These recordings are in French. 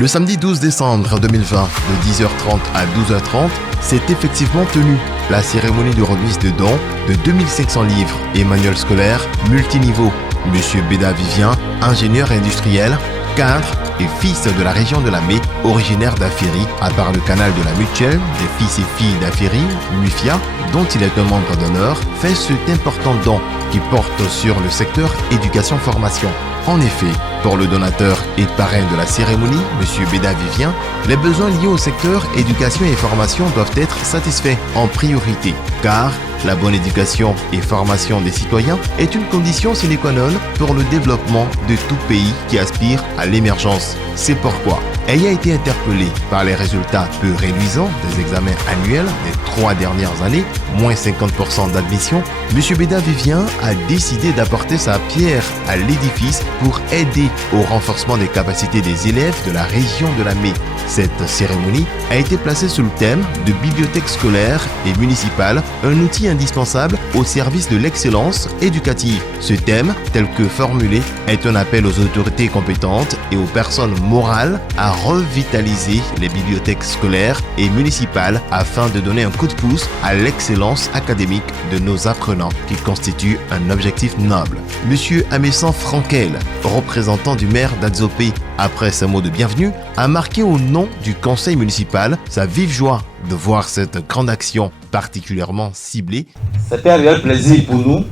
Le samedi 12 décembre 2020, de 10h30 à 12h30, s'est effectivement tenue la cérémonie de remise de dons de 2500 livres et manuels scolaires multiniveaux. Monsieur Béda Vivien, ingénieur industriel, cadre et fils de la région de la Mée, originaire d'Aféry, à part le canal de la mutuelle des fils et filles d'Aféry, MUFIA, dont il est un membre d'honneur, fait cet important don qui porte sur le secteur éducation-formation. En effet, pour le donateur et parrain de la cérémonie, M. Béda Vivien, les besoins liés au secteur éducation et formation doivent être satisfaits en priorité, car la bonne éducation et formation des citoyens est une condition sine qua non pour le développement de tout pays qui aspire à l'émergence. C'est pourquoi, ayant été interpellé par les résultats peu réduisants des examens annuels des 3 dernières années, moins 50% d'admission, M. Béda Vivien a décidé d'apporter sa pierre à l'édifice pour aider au renforcement des capacités des élèves de la région de la Mée. Cette cérémonie a été placée sous le thème de bibliothèque scolaire et municipale, un outil indispensable au service de l'excellence éducative. Ce thème, tel que formulé, est un appel aux autorités compétentes et aux personnes morales à revitaliser les bibliothèques scolaires et municipales afin de donner un coup de pouce à l'excellence académique de nos apprenants qui constitue un objectif noble. Monsieur Amessan Frankel, représentant du maire d'Adzopé, après ce mot de bienvenue, a marqué au nom du conseil municipal sa vive joie de voir cette grande action particulièrement ciblée. C'était un réel plaisir pour nous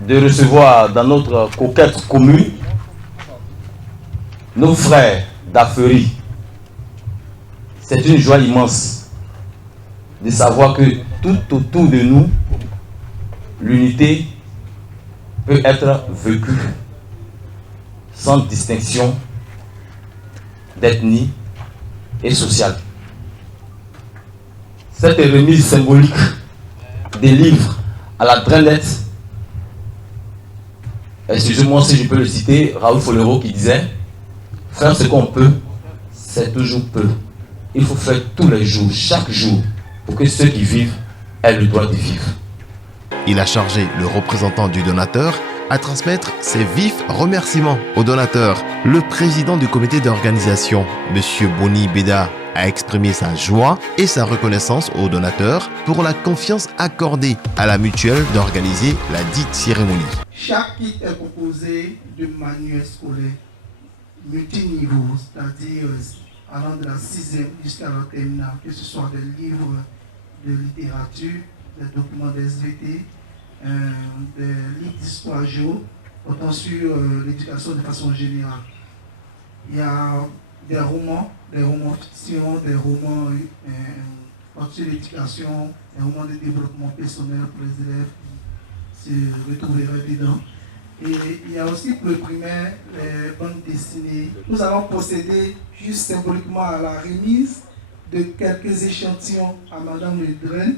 de recevoir dans notre coquette commune nos frères d'Aféry. C'est une joie immense de savoir que tout autour de nous, l'unité peut être vécue sans distinction d'ethnie et sociale. Cette remise symbolique des livres à la drainette, excusez-moi si je peux le citer, Raoul Folero qui disait « Faire ce qu'on peut, c'est toujours peu. Il faut faire tous les jours, chaque jour, pour que ceux qui vivent aient le droit de vivre. » Il a chargé le représentant du donateur à transmettre ses vifs remerciements au donateur. Le président du comité d'organisation, M. Boni Béda, a exprimé sa joie et sa reconnaissance au donateur pour la confiance accordée à la mutuelle d'organiser la dite cérémonie. Chaque kit est composé de manuels scolaires multiniveaux, c'est-à-dire allant de la 6e jusqu'à la terminale, que ce soit des livres de littérature, des documents des SVT, des livres d'histoire géo, portant sur l'éducation de façon générale. Il y a des romans fiction, des romans sur l'éducation, des romans de développement personnel pour les élèves qui se retrouveraient dedans. Et il y a aussi pour le primaire les bandes dessinées. Nous allons procéder juste symboliquement à la remise de quelques échantillons à Madame Le Drain.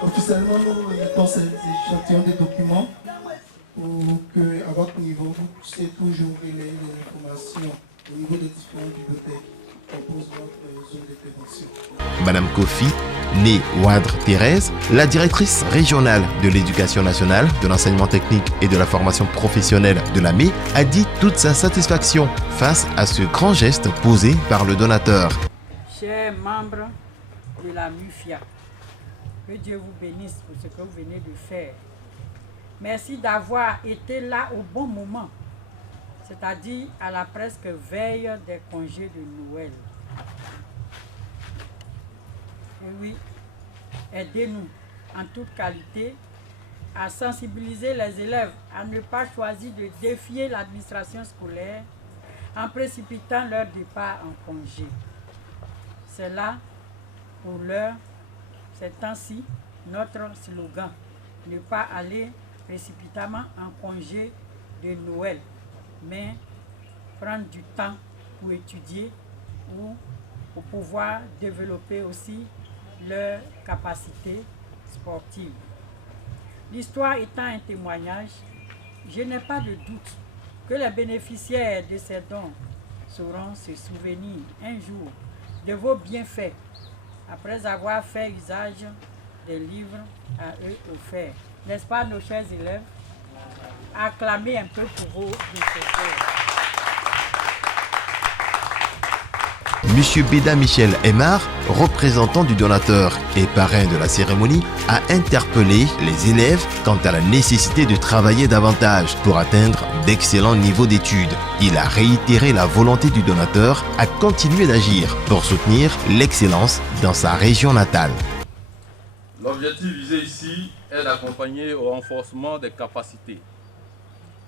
Officiellement, nous mettons ces échantillons de documents pour qu'à votre niveau, vous puissiez toujours relayer les informations au niveau des différentes bibliothèques qui composent votre zone d'intervention. Madame Kofi, née Ouadre Thérèse, la directrice régionale de l'éducation nationale, de l'enseignement technique et de la formation professionnelle de la Mée, a dit toute sa satisfaction face à ce grand geste posé par le donateur. Chers membres de la MUFIA, que Dieu vous bénisse pour ce que vous venez de faire. Merci d'avoir été là au bon moment, c'est-à-dire à la presque veille des congés de Noël. Et oui, aidez-nous en toute qualité à sensibiliser les élèves à ne pas choisir de défier l'administration scolaire en précipitant leur départ en congé. C'est là, pour l'heure, c'est ainsi notre slogan, ne pas aller précipitamment en congé de Noël, mais prendre du temps pour étudier ou pour pouvoir développer aussi leurs capacités sportives. L'histoire étant un témoignage, je n'ai pas de doute que les bénéficiaires de ces dons sauront se souvenir un jour de vos bienfaits après avoir fait usage des livres à eux offerts. N'est-ce pas, nos chers élèves? Acclamez un peu pour vos bienfaiteurs. Monsieur Béda Michel Aymar, représentant du donateur et parrain de la cérémonie, a interpellé les élèves quant à la nécessité de travailler davantage pour atteindre d'excellents niveaux d'études. Il a réitéré la volonté du donateur à continuer d'agir pour soutenir l'excellence dans sa région natale. L'objectif visé ici est d'accompagner au renforcement des capacités,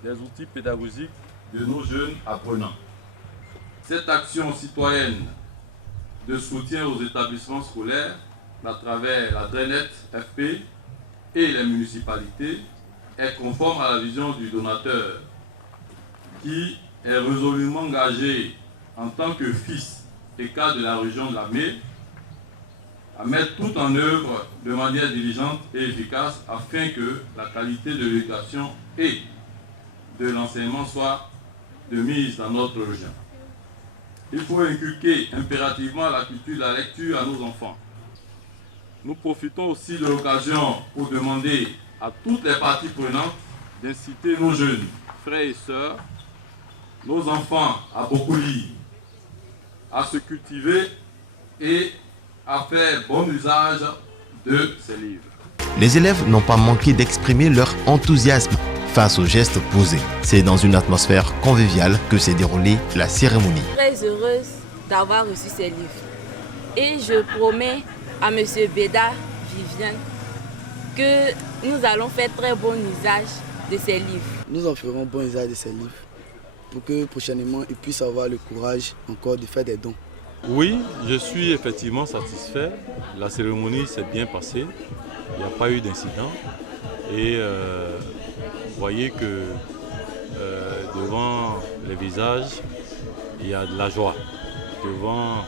des outils pédagogiques de nos jeunes apprenants. Cette action citoyenne de soutien aux établissements scolaires à travers la DRENET FP et les municipalités est conforme à la vision du donateur qui est résolument engagé en tant que fils et cadre de la région de la Mée à mettre tout en œuvre de manière diligente et efficace afin que la qualité de l'éducation et de l'enseignement soit de mise dans notre région. Il faut inculquer impérativement la culture de la lecture à nos enfants. Nous profitons aussi de l'occasion pour demander à toutes les parties prenantes d'inciter nos jeunes, frères et sœurs, nos enfants à beaucoup lire, à se cultiver et à faire bon usage de ces livres. Les élèves n'ont pas manqué d'exprimer leur enthousiasme face aux gestes posés. C'est dans une atmosphère conviviale que s'est déroulée la cérémonie. Très heureuse d'avoir reçu ces livres. Et je promets à M. Béda Vivien que nous allons faire très bon usage de ces livres. Nous en ferons bon usage de ces livres pour que prochainement ils puissent avoir le courage encore de faire des dons. Oui, je suis effectivement satisfait. La cérémonie s'est bien passée. Il n'y a pas eu d'incident. Et vous voyez que devant les visages, il y a de la joie. Devant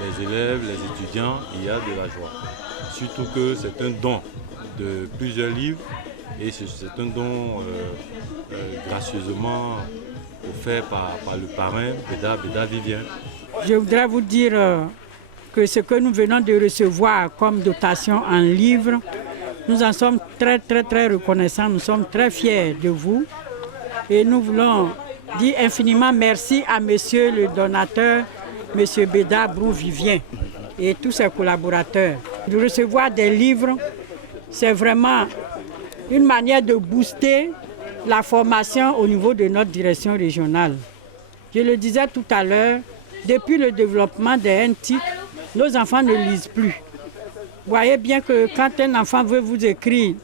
les élèves, les étudiants, il y a de la joie. Surtout que c'est un don de plusieurs livres et c'est un don gracieusement offert par le parrain Béda Vivien. Je voudrais vous dire que ce que nous venons de recevoir comme dotation en livres, nous en sommes très reconnaissants, nous sommes très fiers de vous et nous voulons dire infiniment merci à monsieur le donateur, monsieur Béda Vivien et tous ses collaborateurs. De recevoir des livres, c'est vraiment une manière de booster la formation au niveau de notre direction régionale. Je le disais tout à l'heure, depuis le développement des NTIC, nos enfants ne lisent plus. Vous voyez bien que quand un enfant veut vous écrire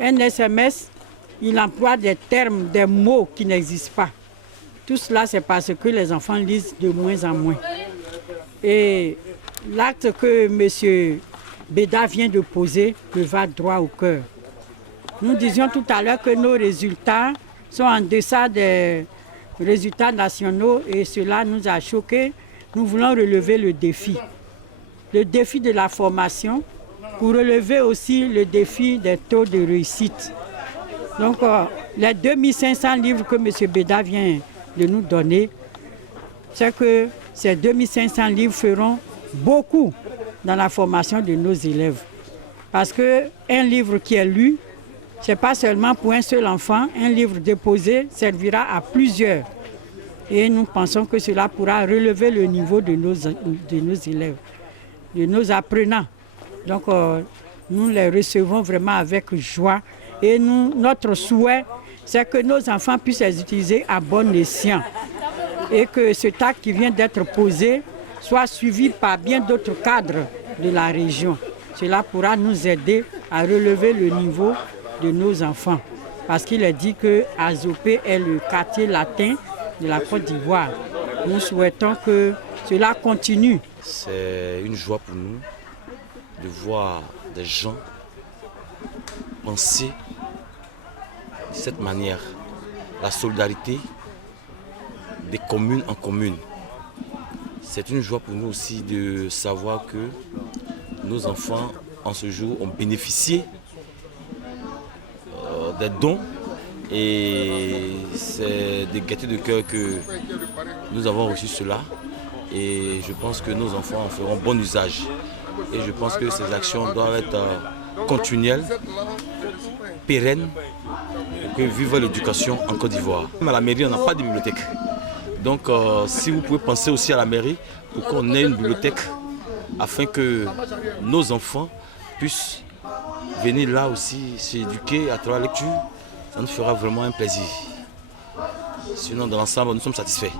un SMS, il emploie des termes, des mots qui n'existent pas. Tout cela, c'est parce que les enfants lisent de moins en moins. Et l'acte que M. Béda vient de poser me va droit au cœur. Nous disions tout à l'heure que nos résultats sont en deçà des résultats nationaux et cela nous a choqués. Nous voulons relever le défi de la formation pour relever aussi le défi des taux de réussite. Donc les 2500 livres que M. Béda vient de nous donner, c'est que ces 2500 livres feront beaucoup dans la formation de nos élèves. Parce qu'un livre qui est lu, ce n'est pas seulement pour un seul enfant, un livre déposé servira à plusieurs. Et nous pensons que cela pourra relever le niveau de nos élèves, de nos apprenants. Donc nous les recevons vraiment avec joie. Et notre souhait, c'est que nos enfants puissent les utiliser à bon escient. Et que cet acte qui vient d'être posé soit suivi par bien d'autres cadres de la région. Cela pourra nous aider à relever le niveau de nos enfants. Parce qu'il est dit que Azopé est le quartier latin de la Côte d'Ivoire. Nous souhaitons que cela continue. C'est une joie pour nous de voir des gens penser de cette manière. La solidarité des communes en communes. C'est une joie pour nous aussi de savoir que nos enfants en ce jour ont bénéficié des dons et c'est des gaietés de cœur que nous avons reçu cela et je pense que nos enfants en feront bon usage et je pense que ces actions doivent être continuelles, pérennes pour que vive l'éducation en Côte d'Ivoire. À la mairie, on n'a pas de bibliothèque. Donc si vous pouvez penser aussi à la mairie pour qu'on ait une bibliothèque afin que nos enfants puissent venir là aussi s'éduquer à travers la lecture, ça nous fera vraiment un plaisir. Sinon, dans l'ensemble, nous sommes satisfaits.